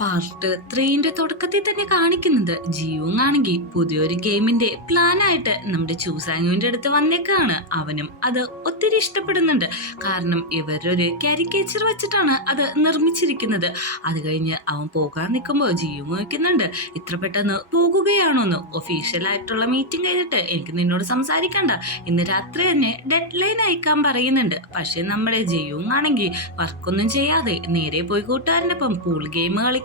Part 3ന്റെ തുടക്കത്തിൽ തന്നെ കാണിക്കുന്നത് ജിയോങ് ആണെങ്കിൽ പുതിയൊരു ഗെയിമിന്റെ പ്ലാൻ ആയിട്ട് നമ്മുടെ ചൂസാങ്ങുവിന്റെ അടുത്ത് വന്നേക്കാണ്. അവനും അത് ഒത്തിരി ഇഷ്ടപ്പെടുന്നുണ്ട്. കാരണം ഇവരൊരു കാരിക്കേച്ചർ വെച്ചിട്ടാണ് അത് നിർമ്മിച്ചിരിക്കുന്നത്. അത് കഴിഞ്ഞ് അവൻ പോകാൻ നിൽക്കുമ്പോൾ ജിയോങ് വയ്ക്കുന്നുണ്ട്, ഇത്ര പെട്ടെന്ന് പോകുകയാണോന്ന്? ഒഫീഷ്യൽ ആയിട്ടുള്ള മീറ്റിംഗ് കഴിഞ്ഞിട്ട് എനിക്ക് നിന്നോട് സംസാരിക്കണ്ട, ഇന്ന് രാത്രി തന്നെ ഡെഡ് ലൈൻ അയക്കാൻ പറയുന്നുണ്ട്. പക്ഷെ നമ്മുടെ ജിയോങ് ആണെങ്കിൽ വർക്കൊന്നും ചെയ്യാതെ നേരെ പോയി കൂട്ടുകാരൻ്റെ ഒപ്പം പൂൾ ഗെയിം കളിക്കാണ്.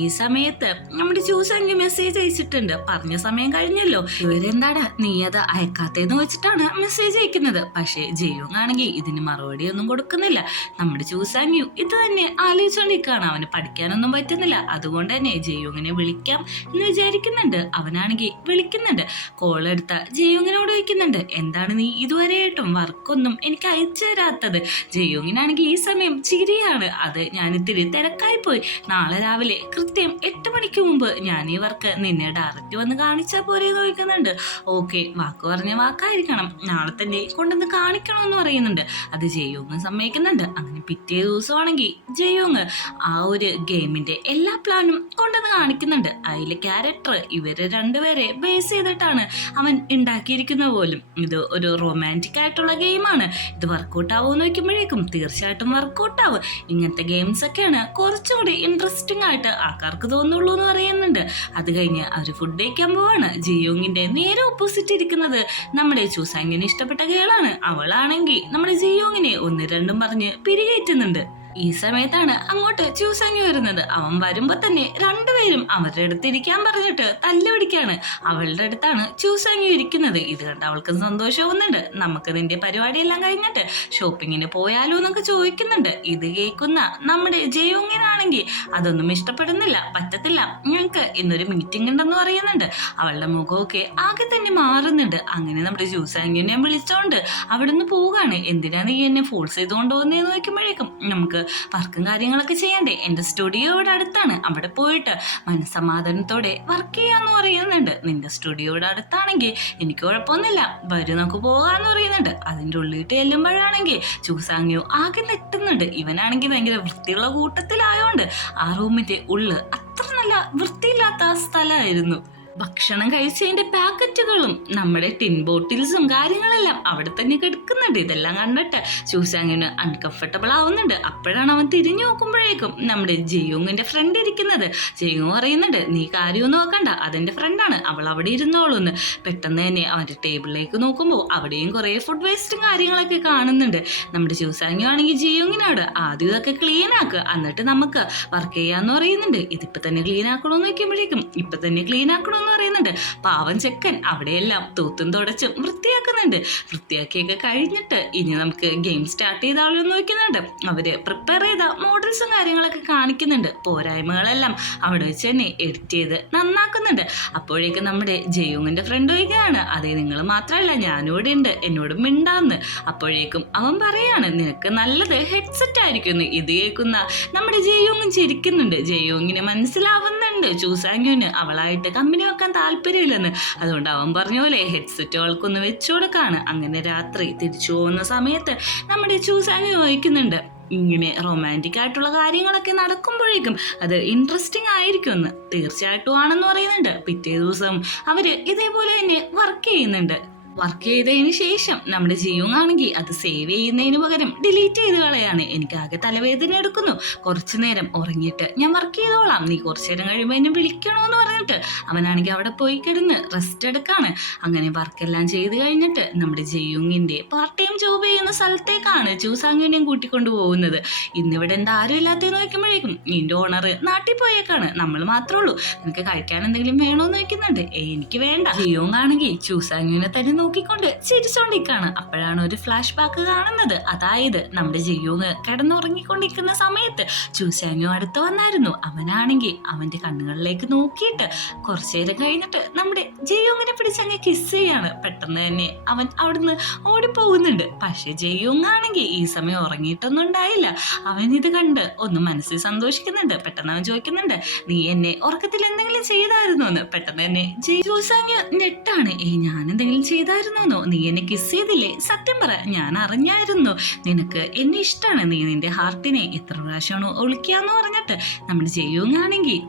ഈ സമയത്ത് നമ്മുടെ ചൂസാങ്കി മെസ്സേജ് അയച്ചിട്ടുണ്ട്, പറഞ്ഞ സമയം കഴിഞ്ഞല്ലോ, ഇവരെന്താണ് നീ അത് അയക്കാത്തേന്ന് വെച്ചിട്ടാണ് മെസ്സേജ് അയക്കുന്നത്. പക്ഷേ ജിയോങ് ആണെങ്കിൽ ഇതിന് മറുപടി ഒന്നും കൊടുക്കുന്നില്ല. നമ്മുടെ ചൂസാങ്യു ഇത് തന്നെ ആലോചിച്ചോണ്ടിരിക്കുകയാണ്. അവന് പഠിക്കാനൊന്നും പറ്റുന്നില്ല. അതുകൊണ്ട് തന്നെ ജിയോങ്ങിനെ വിളിക്കാം എന്ന് വിചാരിക്കുന്നുണ്ട്. അവനാണെങ്കിൽ വിളിക്കുന്നുണ്ട്, കോൾ എടുത്ത ജിയോങ്ങിനോട് ചോദിക്കുന്നുണ്ട്, എന്താണ് നീ ഇതുവരെയായിട്ടും വർക്കൊന്നും എനിക്ക് അയച്ചു തരാത്തത്? ജിയോങ്ങിനാണെങ്കിൽ ഈ സമയം ചിരിയാണ്. അത് ഞാൻ ഇത്തിരി തിരക്കായി പോയി, നാളെ രാവിലെ കൃത്യം 8 മണിക്ക് മുമ്പ് ഞാൻ ഈ വർക്ക് നിന്നെ ഡയറക്റ്റ് വന്ന് കാണിച്ചാൽ പോരെ ചോദിക്കുന്നുണ്ട്. ഓക്കെ, വാക്ക് പറഞ്ഞ വാക്കായിരിക്കണം, നാളെ തന്നെ കൊണ്ടുവന്ന് കാണിക്കണമെന്ന് പറയുന്നുണ്ട്. അത് ജയോങ് സമ്മതിക്കുന്നുണ്ട്. അങ്ങനെ പിറ്റേ ദിവസമാണെങ്കിൽ ജയോങ് ആ ഒരു ഗെയിമിന്റെ എല്ലാ പ്ലാനും കൊണ്ടുവന്ന് കാണിക്കുന്നുണ്ട്. അതിലെ ക്യാരക്ടർ ഇവര് രണ്ടുപേരെ ബേസ് ചെയ്തിട്ടാണ് അവൻ ഉണ്ടാക്കിയിരിക്കുന്നത് പോലും. ഇത് ഒരു റൊമാൻറ്റിക് ആയിട്ടുള്ള ഗെയിമാണ്. ഇത് വർക്കൗട്ട് ആവുമെന്ന് വയ്ക്കുമ്പോഴേക്കും തീർച്ചയായിട്ടും വർക്കൗട്ട് ആവും. ഇങ്ങനത്തെ ഗെയിംസ് ഒക്കെയാണ് കുറച്ചുകൂടി ഇൻട്രസ്റ്റിംഗ് ആയിട്ട് ആൾക്കാർക്ക് തോന്നുള്ളൂ എന്ന് പറയുന്നുണ്ട്. അത് കഴിഞ്ഞ് അവർ ഫുഡ് കഴിക്കാൻ പോവാണ്. ജിയോങ്ങിന്റെ നേരെ ഓപ്പോസിറ്റ് ഇരിക്കുന്നത് നമ്മുടെ ചൂസാങ്ങിന് ഇഷ്ടപ്പെട്ട ഗേളാണ്. അവളാണെങ്കിൽ നമ്മുടെ ജിയോങ്ങിനെ 1-2 പറഞ്ഞ് പിരികേറ്റുന്നുണ്ട്. ഈ സമയത്താണ് അങ്ങോട്ട് ചൂസാങ്ങി വരുന്നത്. അവൻ വരുമ്പോ തന്നെ രണ്ടുപേരും അവരുടെ അടുത്ത് ഇരിക്കാൻ പറഞ്ഞിട്ട് തല്ലുപിടിക്കാണ്. അവളുടെ അടുത്താണ് ചൂസാങ്ങി ഇരിക്കുന്നത്. ഇത് കണ്ട് അവൾക്ക് സന്തോഷമാവുന്നുണ്ട്. നമുക്ക് നിന്റെ പരിപാടിയെല്ലാം കഴിഞ്ഞിട്ട് ഷോപ്പിങ്ങിന് പോയാലോ എന്നൊക്കെ ചോദിക്കുന്നുണ്ട്. ഇത് കേൾക്കുന്ന നമ്മുടെ ജയോങ്ങിനാണെങ്കിൽ അതൊന്നും ഇഷ്ടപ്പെടുന്നില്ല. പറ്റത്തില്ല, ഞങ്ങൾക്ക് ഇന്നൊരു മീറ്റിംഗ് ഉണ്ടെന്ന് പറയുന്നുണ്ട്. അവളുടെ മുഖമൊക്കെ ആകെ തന്നെ മാറുന്നുണ്ട്. അങ്ങനെ നമ്മുടെ ചൂസാങ്ങിനെ വിളിച്ചോണ്ട് അവിടുന്ന് പോവുകയാണ്. എന്തിനാ നീ എന്നെ ഫോഴ്സ് ചെയ്തുകൊണ്ട് പോകുന്നതെന്ന് നോക്കുമ്പോഴേക്കും നമുക്ക് വർക്കും കാര്യങ്ങളൊക്കെ ചെയ്യണ്ടേ, എൻ്റെ സ്റ്റുഡിയോ ഇവിടെ അടുത്താണ്, അവിടെ പോയിട്ട് മനസ്സമാധാനത്തോടെ വർക്ക് ചെയ്യാന്ന് പറയുന്നുണ്ട്. നിന്റെ സ്റ്റുഡിയോ ഇവിടെ അടുത്താണെങ്കിൽ എനിക്ക് കുഴപ്പമൊന്നുമില്ല, വരും നമുക്ക് പോകാന്ന് പറയുന്നുണ്ട്. അതിൻ്റെ ഉള്ളിട്ട് ചെല്ലുമ്പോഴാണെങ്കിൽ ചൂസാങ്യോ ആകെ നെട്ടുന്നുണ്ട്. ഇവനാണെങ്കിൽ ഭയങ്കര വൃത്തിയുള്ള കൂട്ടത്തിലായോണ്ട് ആ റൂമിന്റെ ഉള്ള് അത്ര നല്ല വൃത്തിയില്ലാത്ത സ്ഥലമായിരുന്നു. ഭക്ഷണം കഴിച്ചതിന്റെ പാക്കറ്റുകളും നമ്മുടെ ടിൻ ബോട്ടിൽസും കാര്യങ്ങളെല്ലാം അവിടെ തന്നെ കിടക്കുന്നുണ്ട്. ഇതെല്ലാം കണ്ടിട്ട് ചൂസാങ്ങിന് അൺകംഫർട്ടബിൾ ആവുന്നുണ്ട്. അപ്പോഴാണ് അവൻ തിരിഞ്ഞു നോക്കുമ്പോഴേക്കും നമ്മുടെ ജയോങ്ങിന്റെ ഫ്രണ്ട് ഇരിക്കുന്നത്. ജയോങ് പറയുന്നുണ്ട്, നീ കാര്യമൊന്നും നോക്കണ്ട, അതെന്റെ ഫ്രണ്ടാണ്, അവൾ അവിടെ ഇരുന്നോളൂന്ന്. പെട്ടെന്ന് തന്നെ അവന്റെ ടേബിളിലേക്ക് നോക്കുമ്പോൾ അവിടെയും കുറെ ഫുഡ് വേസ്റ്റും കാര്യങ്ങളൊക്കെ കാണുന്നുണ്ട്. നമ്മുടെ ചൂസാങ്ങി ആണെങ്കിൽ ജയോങ്ങിനോട് ആദ്യം ഇതൊക്കെ ക്ലീൻ ആക്കുക, എന്നിട്ട് നമുക്ക് വർക്ക് ചെയ്യാന്ന് പറയുന്നുണ്ട്. ഇതിപ്പോ തന്നെ ക്ലീൻ ആക്കണമെന്ന് വെക്കുമ്പോഴേക്കും ഇപ്പൊ തന്നെ ക്ലീൻ ആക്കണമെന്ന് പറയുന്നുണ്ട്. പാവൻ ചെക്കൻ അവിടെയെല്ലാം തൂത്തും തുടച്ചും വൃത്തിയാക്കുന്നുണ്ട്. വൃത്തിയാക്കിയൊക്കെ കഴിഞ്ഞിട്ട് ഇനി നമുക്ക് ഗെയിം സ്റ്റാർട്ട് ചെയ്താലോ എന്ന് നോക്കുന്നുണ്ട്. അവര് പ്രിപ്പയർ ചെയ്ത മോഡൽസും കാര്യങ്ങളൊക്കെ കാണിക്കുന്നുണ്ട്. പോരായ്മകളെല്ലാം അവിടെ വെച്ച് തന്നെ എഡിറ്റ് ചെയ്ത് നന്നാക്കുന്നുണ്ട്. അപ്പോഴേക്കും നമ്മുടെ ജയോങ്ങിന്റെ ഫ്രണ്ട് ചോദിക്കുകയാണ്, അതെ നിങ്ങൾ മാത്രമല്ല ഞാനും ഇവിടെ ഉണ്ട്, എന്നോട് മിണ്ടാന്ന്. അപ്പോഴേക്കും അവൻ പറയാണ്, നിനക്ക് നല്ലത് ഹെഡ്സെറ്റ് ആയിരിക്കുന്നു. ഇത് കേൾക്കുന്ന നമ്മുടെ ജയോങ്ങും ചിരിക്കുന്നുണ്ട്. ജയോങ്ങിന് മനസ്സിലാവുന്നുണ്ട് ചൂസാങ്യുവിന് അവളായിട്ട് കമ്പനി വെക്കാൻ താല്പര്യമില്ലെന്ന്. അതുകൊണ്ട് അവൻ പറഞ്ഞ പോലെ ഹെഡ്സെറ്റ് അവൾക്കൊന്ന് വെച്ചു കൊടുക്കാണ്. അങ്ങനെ രാത്രി തിരിച്ചു പോകുന്ന സമയത്ത് നമ്മുടെ ചൂസാങ്യു വഹിക്കുന്നുണ്ട്. ഇങ്ങനെ റൊമാൻറ്റിക് ആയിട്ടുള്ള കാര്യങ്ങളൊക്കെ നടക്കുമ്പോഴേക്കും അത് ഇൻട്രസ്റ്റിംഗ് ആയിരിക്കുമെന്ന്. തീർച്ചയായിട്ടും ആണെന്ന് പറയുന്നുണ്ട്. പിറ്റേ ദിവസം അവര് ഇതേപോലെ തന്നെ വർക്ക് ചെയ്യുന്നുണ്ട്. വർക്ക് ചെയ്തതിന് ശേഷം നമ്മുടെ ജിയോങ് ആണെങ്കിൽ അത് സേവ് ചെയ്യുന്നതിന് പകരം ഡിലീറ്റ് ചെയ്ത് കളയാണ്. എനിക്ക് ആകെ തലവേദന എടുക്കുന്നു, കുറച്ചു നേരം ഉറങ്ങിയിട്ട് ഞാൻ വർക്ക് ചെയ്തോളാം, നീ കുറച്ചു നേരം കഴിയുമ്പോൾ എന്നെ വിളിക്കണമെന്ന് പറഞ്ഞിട്ട് അവനാണെങ്കിൽ അവിടെ പോയി കിടന്ന് റെസ്റ്റ് എടുക്കാണ്. അങ്ങനെ വർക്കെല്ലാം ചെയ്ത് കഴിഞ്ഞിട്ട് നമ്മുടെ ജിയോങ്ങിന്റെ പാർട്ട് ടൈം ജോബ് ചെയ്യുന്ന സ്ഥലത്തേക്കാണ് ചൂസാങ്യുവിനെയും കൂട്ടിക്കൊണ്ടു പോകുന്നത്. ഇന്നിവിടെ എന്താ ആരും ഇല്ലാത്തതെന്ന് നോക്കുമ്പോഴേക്കും നിന്റെ ഓണർ നാട്ടിൽ പോയേക്കാണ്, നമ്മൾ മാത്രമേ ഉള്ളൂ, നിനക്ക് കഴിക്കാൻ എന്തെങ്കിലും വേണോന്ന് ചോദിക്കുന്നുണ്ട്. എനിക്ക് വേണ്ട. ജിയോങ് ആണെങ്കിൽ ചൂസാങ്യുവിനെ തന്നെ നോക്കിക്കൊണ്ട് ചിരിച്ചോണ്ടിരിക്കാണ്. അപ്പോഴാണ് ഒരു ഫ്ലാഷ് ബാക്ക് കാണുന്നത്. അതായത് നമ്മുടെ ജിയോങ് കിടന്നുറങ്ങിക്കൊണ്ടിരിക്കുന്ന സമയത്ത് ചൂസാങ്യോ അടുത്ത് വന്നായിരുന്നു. അവനാണെങ്കിൽ അവന്റെ കണ്ണുകളിലേക്ക് നോക്കിയിട്ട് കുറച്ചു നേരം കഴിഞ്ഞിട്ട് നമ്മുടെ ജിയോങ്ങിനെ പിടിച്ചങ്ങ് കിസ് ചെയ്യാണ്. പെട്ടെന്ന് തന്നെ അവൻ അവിടുന്ന് ഓടിപ്പോകുന്നുണ്ട്. പക്ഷെ ജിയോങ് ആണെങ്കിൽ ഈ സമയം ഉറങ്ങിയിട്ടൊന്നും ഉണ്ടായില്ല. അവൻ ഇത് കണ്ട് ഒന്ന് മനസ്സിൽ സന്തോഷിക്കുന്നുണ്ട്. പെട്ടെന്ന് അവൻ ചോദിക്കുന്നുണ്ട്, നീ എന്നെ ഉറക്കത്തിൽ എന്തെങ്കിലും ചെയ്തായിരുന്നോ എന്ന്. പെട്ടെന്ന് തന്നെ ചൂസാങ്യോ നെട്ടാണ്, ഞാൻ എന്തെങ്കിലും ചെയ്ത എന്തായിരുന്നോ നീ എന്നെ കിസ് ചെയ്തില്ലേ? സത്യം പറ, ഞാൻ അറിഞ്ഞായിരുന്നു നിനക്ക് എന്നെ ഇഷ്ടമാണ്. നീ നിന്റെ ഹാർട്ടിനെ എത്ര പ്രാവശ്യമാണോ ഒളിക്കാന്ന് പറഞ്ഞിട്ട് നമ്മുടെ ജെയ്യോങ്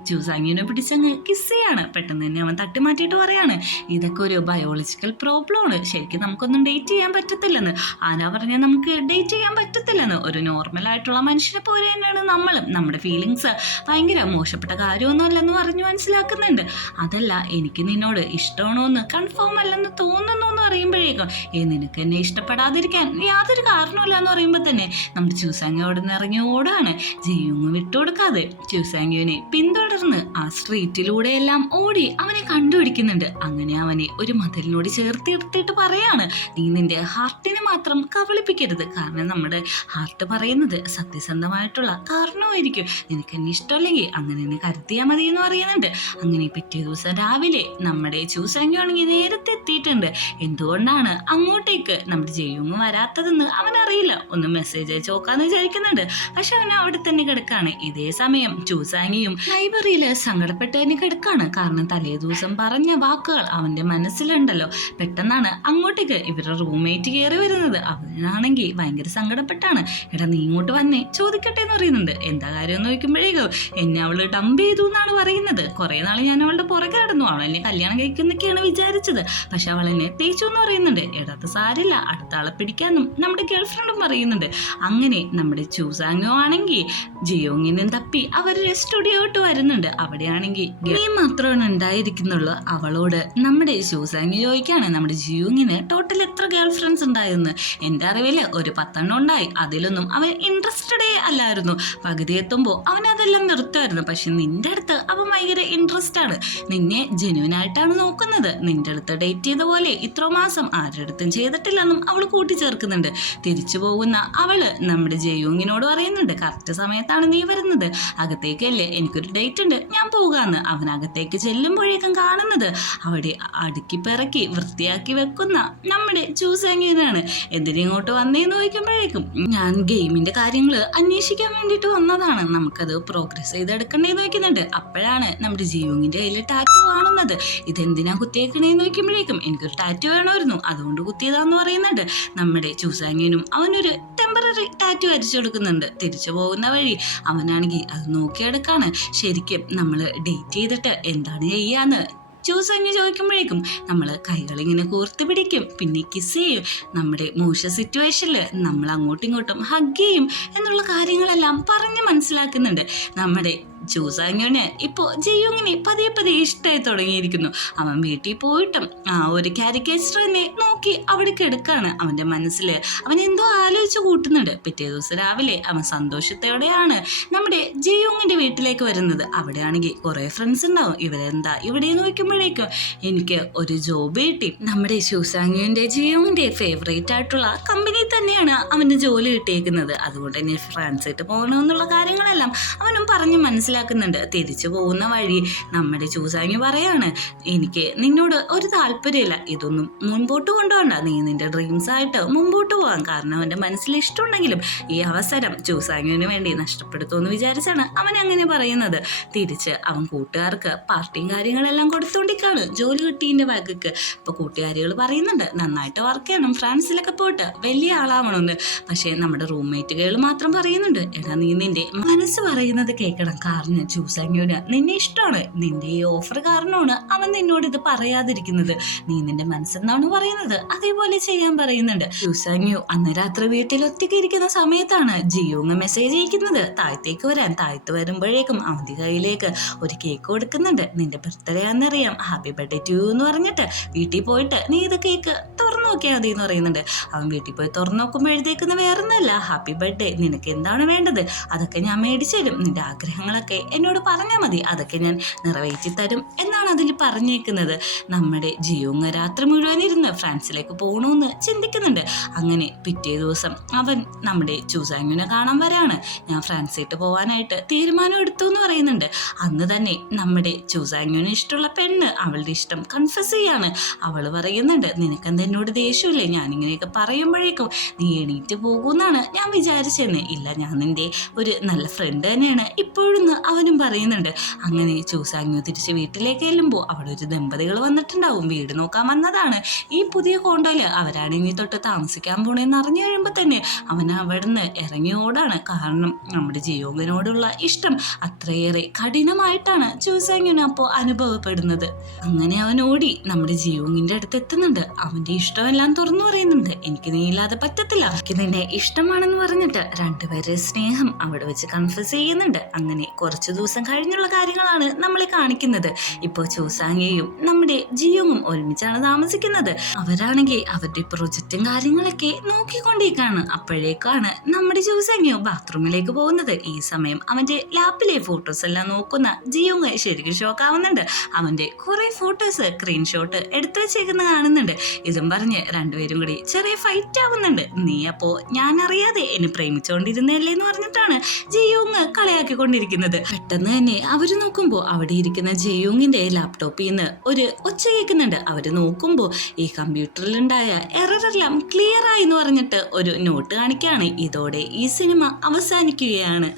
ചൂസാങ്ങിനെ പിടിച്ചങ്ങ് കിസ് ചെയ്യാണ്. പെട്ടെന്ന് തന്നെ അവൻ തട്ടി മാറ്റിയിട്ട് പറയാണ്, ഇതൊക്കെ ഒരു ബയോളജിക്കൽ പ്രോബ്ലം ആണ്, ശരിക്കും നമുക്കൊന്നും ഡേറ്റ് ചെയ്യാൻ പറ്റത്തില്ലെന്ന്. ആരാ പറഞ്ഞാൽ നമുക്ക് ഡേറ്റ് ചെയ്യാൻ പറ്റത്തില്ലെന്ന്? ഒരു നോർമൽ ആയിട്ടുള്ള മനുഷ്യനെ പോലെ തന്നെയാണ് നമ്മളും. നമ്മുടെ ഫീലിങ്സ് ഭയങ്കര മോശപ്പെട്ട കാര്യമൊന്നും അല്ലെന്ന് പറഞ്ഞു മനസ്സിലാക്കുന്നുണ്ട്. അതല്ല, എനിക്ക് നിന്നോട് ഇഷ്ടമാണോ എന്ന് കൺഫേം അല്ലെന്ന് തോന്നുന്നു എന്ന് പറയുമ്പോഴേക്കും നിനക്ക് എന്നെ ഇഷ്ടപ്പെടാതിരിക്കാൻ യാതൊരു കാരണമില്ല എന്ന് പറയുമ്പോൾ തന്നെ നമ്മുടെ ചൂസാങ് അവിടെ നിന്ന് ഇറങ്ങി ഓടാണ്. ജെയ്യോങ് വിട്ടുകൊടുക്കാതെ ചൂസാങ്ങിനെ പിന്തുടർന്ന് ആ സ്ട്രീറ്റിലൂടെ എല്ലാം ഓടി അവനെ കണ്ടുപിടിക്കുന്നുണ്ട്. അങ്ങനെ അവനെ ഒരു മതിലിനോട് ചേർത്ത് എടുത്തിട്ട് പറയാണ്, നീ നിന്റെ ഹാർട്ടിനെ മാത്രം കബളിപ്പിക്കരുത്. കാരണം നമ്മുടെ ഹാർട്ട് പറയുന്നത് സത്യസന്ധമായിട്ടുള്ള കാരണമായിരിക്കും. നിനക്ക് എന്നെ ഇഷ്ടമല്ലെങ്കിൽ അങ്ങനെ എന്നെ കരുത്തിയാൽ മതി എന്ന് പറയുന്നുണ്ട്. അങ്ങനെ പിറ്റേ ദിവസം രാവിലെ നമ്മുടെ ചൂസാങ് ആണെങ്കിൽ നേരത്തെ എത്തിയിട്ടുണ്ട്. എന്തുകൊണ്ടാണ് അങ്ങോട്ടേക്ക് നമ്മുടെ ജെയ്യോങ് വരാത്തതെന്ന് അവനറിയില്ല. ഒന്ന് മെസ്സേജ് അയച്ച് നോക്കാന്ന് വിചാരിക്കുന്നുണ്ട്. പക്ഷെ അവൻ അവിടെ തന്നെ കിടക്കാണ്. ഇതേ സമയം ചൂസാങ്ങിയും ലൈബ്രറിയിൽ സങ്കടപ്പെട്ട് തന്നെ കിടക്കാണ്. കാരണം തലേ ദിവസം പറഞ്ഞ വാക്കുകൾ അവന്റെ മനസ്സിലുണ്ടല്ലോ. പെട്ടെന്നാണ് അങ്ങോട്ടേക്ക് ഇവരുടെ റൂംമേറ്റ് കയറി വരുന്നത്. അവനാണെങ്കിൽ ഭയങ്കര സങ്കടപ്പെട്ടാണ്. എടാ നീ ഇങ്ങോട്ട് വന്നേ, ചോദിക്കട്ടെ എന്ന് പറയുന്നുണ്ട്. എന്താ കാര്യം എന്ന് ചോദിക്കുമ്പോഴേക്കും എന്നെ അവള് ഡംപ് ചെയ്തു എന്നാണ് പറയുന്നത്. കുറെ നാൾ ഞാൻ അവളുടെ പുറകെ നടന്നു. അവൾ എന്നെ കല്യാണം കഴിക്കുന്നൊക്കെയാണ് വിചാരിച്ചത്. പക്ഷെ അവൾ എന്നെ തേച്ചു എന്ന് പറയുന്നുണ്ട്. എടാത്ത സാരില്ല, അടുത്ത ആളെ പിടിക്കാനും നമ്മുടെ ഗേൾഫ്രണ്ടും പറയുന്നുണ്ട്. അങ്ങനെ നമ്മുടെ ചൂസാങ്ങോ ആണെങ്കിൽ ജിയോങ്ങിനും തപ്പി അവർ സ്റ്റുഡിയോ ഇട്ട് വരുന്നുണ്ട്. അവിടെയാണെങ്കിൽ നീ മാത്രമാണ് ഉണ്ടായിരിക്കുന്നുള്ളൂ. അവളോട് നമ്മുടെ ചൂസാങ്ങി ചോദിക്കാണ്, നമ്മുടെ ജിയോങ്ങിന് ടോട്ടൽ എത്ര ഗേൾ ഫ്രണ്ട്സ് ഉണ്ടായിരുന്നു? എൻ്റെ അറിവിൽ ഒരു 10 ഉണ്ടായി. അതിലൊന്നും അവൻ ഇൻട്രസ്റ്റഡേ അല്ലായിരുന്നു. പകുതി എത്തുമ്പോൾ അവൻ അതെല്ലാം നിർത്തുമായിരുന്നു. പക്ഷെ നിന്റെ അടുത്ത് അവൻ ഭയങ്കര ഇൻട്രസ്റ്റ് ആണ്. നിന്നെ ജെന്യൂൻ ആയിട്ടാണ് നോക്കുന്നത്. നിന്റെ അടുത്ത് ഡേറ്റ് ചെയ്ത പോലെ ഇത്ര മാസം ആരുടെ അടുത്തും ചെയ്തിട്ടില്ലെന്നും അവൾ കൂട്ടിച്ചേർക്കുന്നുണ്ട്. തിരിച്ചു പോകുന്ന അവള് നമ്മുടെ ജെയ്യോങ്ങിനോട് പറയുന്നുണ്ട്, കറക്റ്റ് സമയത്താണ് നീ വരുന്നത്, അകത്തേക്കല്ലേ, എനിക്കൊരു ഡേറ്റ് ഉണ്ട്, ഞാൻ പോകാന്ന്. അവൻ അകത്തേക്ക് ചെല്ലുമ്പോഴേക്കും കാണുന്നത് അവിടെ അടുക്കി പിറക്കി വൃത്തിയാക്കി വെക്കുന്ന നമ്മുടെ ചൂസാങ്ങിനാണ്. എന്തിനിങ്ങോട്ട് വന്നേന്ന് ചോദിക്കുമ്പോഴേക്കും ഞാൻ ഗെയിമിന്റെ കാര്യങ്ങൾ അന്വേഷിക്കാൻ വേണ്ടിയിട്ട് വന്നതാണ്, നമുക്കത് പ്രോഗ്രസ് ചെയ്തെടുക്കണ്ടേന്ന് ചോദിക്കുന്നുണ്ട്. അപ്പോഴാണ് നമ്മുടെ ജിയോങ്ങിന്റെ കയ്യിൽ ടാറ്റു കാണുന്നത്. ഇതെന്തിനാ കുത്തിയേക്കണേന്ന് ചോദിക്കുമ്പോഴേക്കും എനിക്കൊരു ടാറ്റു വേണമായിരുന്നു, അതുകൊണ്ട് കുത്തിയതാന്ന് പറയുന്നുണ്ട്. നമ്മുടെ ചൂസാങ്ങിനും അവനൊരു ടെമ്പററി ടാറ്റു വരച്ചു കൊടുക്കുന്നുണ്ട്. തിരിച്ചു പോകുന്ന വഴി അവനാണെങ്കിൽ അത് നോക്കിയെടുക്കാണ്. ശരിക്കും നമ്മൾ ഡേറ്റ് ചെയ്തിട്ട് എന്താണ് ചെയ്യാന്ന് ചൂസാങ്ങി ചോദിക്കുമ്പോഴേക്കും നമ്മൾ കൈകളിങ്ങനെ കോർത്ത് പിടിക്കും, പിന്നെ കിസ് ചെയ്യും, നമ്മുടെ മോശ സിറ്റുവേഷനിൽ നമ്മൾ അങ്ങോട്ടും ഇങ്ങോട്ടും ഹഗ് ചെയ്യും എന്നുള്ള കാര്യങ്ങളെല്ലാം പറഞ്ഞ് മനസ്സിലാക്കുന്നുണ്ട്. നമ്മുടെ ചൂസാങ്ങിന് ഇപ്പോൾ ജിയോങ്ങിനെ പതിയെ പതിയെ ഇഷ്ടമായി തുടങ്ങിയിരിക്കുന്നു. അവൻ വീട്ടിൽ പോയിട്ടും ആ ഒരു കാരിക്കേച്ചർ തന്നെ നോക്കി അവിടെ കിടക്കാണ്. അവൻ്റെ മനസ്സിൽ അവൻ എന്തോ ആലോചിച്ച് കൂട്ടുന്നുണ്ട്. പിറ്റേ ദിവസം രാവിലെ അവൻ സന്തോഷത്തോടെയാണ് നമ്മുടെ ജിയോങ്ങിൻ്റെ വീട്ടിലേക്ക് വരുന്നത്. അവിടെയാണെങ്കിൽ കുറേ ഫ്രണ്ട്സ് ഉണ്ടാവും. ഇവരെന്താ ഇവിടെ നോക്കുമ്പോഴേക്കും എനിക്ക് ഒരു ജോബ് കിട്ടി. നമ്മുടെ ചൂസാങ്ങിൻ്റെ ജിയോങ്ങിൻ്റെ ഫേവറേറ്റ് ആയിട്ടുള്ള കമ്പനി തന്നെയാണ് അവന് ജോലി കിട്ടിയേക്കുന്നത്. അതുകൊണ്ട് തന്നെ ഫ്രാൻസിട്ട് പോകണമെന്നുള്ള കാര്യങ്ങളെല്ലാം അവനും പറഞ്ഞ് മനസ്സിലാക്കുന്നുണ്ട്. തിരിച്ചു പോകുന്ന വഴി നമ്മുടെ ചൂസാങ്ങി പറയാണ്, എനിക്ക് നിന്നോട് ഒരു താല്പര്യമില്ല, ഇതൊന്നും മുൻപോട്ട് കൊണ്ടുപോകണ്ട, നീ നിന്റെ ഡ്രീംസ് ആയിട്ട് മുമ്പോട്ട് പോകാം. കാരണം അവൻ്റെ മനസ്സിൽ ഇഷ്ടമുണ്ടെങ്കിലും ഈ അവസരം ചൂസാങ്ങിന് വേണ്ടി നഷ്ടപ്പെടുത്തുമെന്ന് വിചാരിച്ചാണ് അവൻ അങ്ങനെ പറയുന്നത്. തിരിച്ച് അവൻ കൂട്ടുകാർക്ക് പാർട്ടിയും കാര്യങ്ങളെല്ലാം കൊടുത്തോണ്ടിക്കാണ് ജോലി കിട്ടീൻ്റെ ബാഗിക്ക്. അപ്പോൾ കൂട്ടുകാരികൾ പറയുന്നുണ്ട്, നന്നായിട്ട് വർക്ക് ചെയ്യണം, ഫ്രാൻസിലൊക്കെ പോയിട്ട് വലിയ ആളാവണമെന്ന്. പക്ഷേ നമ്മുടെ റൂംമേറ്റുകൾ മാത്രം പറയുന്നുണ്ട്, എടാ നീ നിന്റെ മനസ്സ് പറയുന്നത് കേൾക്കണം. കാരണം ചൂസാങ്ങിയോട് നിന്നെ ഇഷ്ടമാണ്. നിന്റെ ഈ ഓഫർ കാരണമാണ് അവൻ നിന്നോട് ഇത് പറയാതിരിക്കുന്നത്. നീ നിന്റെ മനസ്സെന്നാണ് പറയുന്നത്, അതേപോലെ ചെയ്യാൻ പറയുന്നുണ്ട്. ചൂസാങ്ങിയോ അന്ന് രാത്രി വീട്ടിൽ ഒറ്റയ്ക്ക് ഇരിക്കുന്ന സമയത്താണ് ജിയോങ് മെസ്സേജ് അയക്കുന്നത്, താഴത്തേക്ക് വരാൻ. താഴത്ത് വരുമ്പോഴേക്കും അവന്റെ കയ്യിലേക്ക് ഒരു കേക്ക് കൊടുക്കുന്നുണ്ട്. നിന്റെ ബർത്ത്ഡേ ആണെന്നറിയാം, ഹാപ്പി ബർത്ത്ഡേ ടു യു എന്ന് പറഞ്ഞിട്ട് വീട്ടിൽ പോയിട്ട് നീ ഇത് കേക്ക് തുറന്നു നോക്കിയാൽ മതി എന്ന് പറയുന്നുണ്ട്. അവൻ വീട്ടിൽ പോയി തുറന്നു നോക്കുമ്പോഴത്തേക്കുന്ന വേറൊന്നുമല്ല, ഹാപ്പി ബർത്ത്ഡേ, നിനക്ക് എന്താണ് വേണ്ടത് അതൊക്കെ ഞാൻ മേടിച്ചു തരും, നിന്റെ ആഗ്രഹങ്ങളൊക്കെ എന്നോട് പറഞ്ഞാൽ മതി, അതൊക്കെ ഞാൻ നിറവേറ്റി തരും എന്നാണ് അതിൽ പറഞ്ഞേക്കുന്നത്. നമ്മുടെ ജിയോങ് രാത്രി മുഴുവൻ ഇരുന്ന് ഫ്രാൻസിലേക്ക് പോകണമെന്ന് ചിന്തിക്കുന്നുണ്ട്. അങ്ങനെ പിറ്റേ ദിവസം അവൻ നമ്മുടെ ചൂസാങ്ങിനെ കാണാൻ വരാണ്. ഞാൻ ഫ്രാൻസിട്ട് പോകാനായിട്ട് തീരുമാനം എടുത്തു എന്ന് പറയുന്നുണ്ട്. അന്ന് തന്നെ നമ്മുടെ ചൂസാങ്ങിന് ഇഷ്ടമുള്ള പെണ്ണ് അവളുടെ ഇഷ്ടം കൺഫസ് ചെയ്യാണ്. അവൾ പറയുന്നുണ്ട്, നിനക്കെന്താ എന്നോട് ദേഷ്യമില്ലേ, ഞാനിങ്ങനെയൊക്കെ പറയുമ്പോഴേക്കും നീ എണീറ്റ് പോകുമെന്നാണ് ഞാൻ വിചാരിച്ചെന്ന്. ഇല്ല, ഞാൻ നിന്റെ ഒരു നല്ല ഫ്രണ്ട് തന്നെയാണ് ഇപ്പോഴൊന്ന് അവനും പറയുന്നുണ്ട്. അങ്ങനെ ചൂസാങ്യു തിരിച്ച് വീട്ടിലേക്ക് ചെല്ലുമ്പോൾ അവിടെ ഒരു ദമ്പതികൾ വന്നിട്ടുണ്ടാവും. വീട് നോക്കാൻ വന്നതാണ്. ഈ പുതിയ കോണ്ടോയില് അവരാണ് ഇനി തൊട്ട് താമസിക്കാൻ പോണേന്ന് അറിഞ്ഞു കഴിയുമ്പോൾ തന്നെ അവൻ അവിടുന്ന് ഇറങ്ങി ഓടാണ്. കാരണം നമ്മുടെ ജിയോങ്ങിനോടുള്ള ഇഷ്ടം അത്രയേറെ കഠിനമായിട്ടാണ് ചൂസാങ്യുവിന് അപ്പോൾ അനുഭവപ്പെടുന്നത്. അങ്ങനെ അവൻ ഓടി നമ്മുടെ ജിയോങ്ങിന്റെ അടുത്ത് എത്തുന്നുണ്ട്. അവന്റെ ഇഷ്ടമെല്ലാം തുറന്നു പറയുന്നുണ്ട്. എനിക്ക് നീ ഇല്ലാതെ പറ്റത്തില്ല, എനിക്ക് നിന്നെ ഇഷ്ടമാണെന്ന് പറഞ്ഞിട്ട് രണ്ടുപേരുടെ സ്നേഹം അവിടെ വെച്ച് കൺഫ്യൂസ് ചെയ്യുന്നുണ്ട്. അങ്ങനെ കുറച്ചു ദിവസം കഴിഞ്ഞുള്ള കാര്യങ്ങളാണ് നമ്മളെ കാണിക്കുന്നത്. ഇപ്പോൾ ചൂസാങ്യയും നമ്മുടെ ജിയോങ്ങും ഒരുമിച്ചാണ് താമസിക്കുന്നത്. അവരാണെങ്കിൽ അവരുടെ പ്രൊജക്റ്റും കാര്യങ്ങളൊക്കെ നോക്കിക്കൊണ്ടിരിക്കുകയാണ്. അപ്പോഴേക്കാണ് നമ്മുടെ ചൂസാങ്യോ ബാത്റൂമിലേക്ക് പോകുന്നത്. ഈ സമയം അവന്റെ ലാപ്പിലെ ഫോട്ടോസ് എല്ലാം നോക്കുന്ന ജിയോങ് ശരിക്കും ഷോക്കാവുന്നുണ്ട്. അവന്റെ കുറെ ഫോട്ടോസ് സ്ക്രീൻഷോട്ട് എടുത്തു വെച്ചേക്കുന്ന കാണുന്നുണ്ട്. ഇതും പറഞ്ഞ് രണ്ടുപേരും കൂടി ചെറിയ ഫൈറ്റ് ആവുന്നുണ്ട്. നീ അപ്പോ ഞാൻ അറിയാതെ എന്നെ പ്രേമിച്ചോണ്ടിരുന്നല്ലേ എന്ന് പറഞ്ഞിട്ടാണ് ജിയോങ് കളയാക്കിക്കൊണ്ടിരിക്കുന്നത്. പെട്ടെന്ന് തന്നെ അവര് നോക്കുമ്പോൾ അവിടെ ഇരിക്കുന്ന ജിയോങ്ങിന്റെ ലാപ്ടോപ്പിൽ നിന്ന് ഒരു ഒച്ച കേൾക്കുന്നുണ്ട്. അവര് നോക്കുമ്പോൾ ഈ കമ്പ്യൂട്ടറിലുണ്ടായ എററെല്ലാം ക്ലിയർ ആയി എന്ന് പറഞ്ഞിട്ട് ഒരു നോട്ട് കാണിക്കുകയാണ്. ഇതോടെ ഈ സിനിമ അവസാനിക്കുകയാണ്.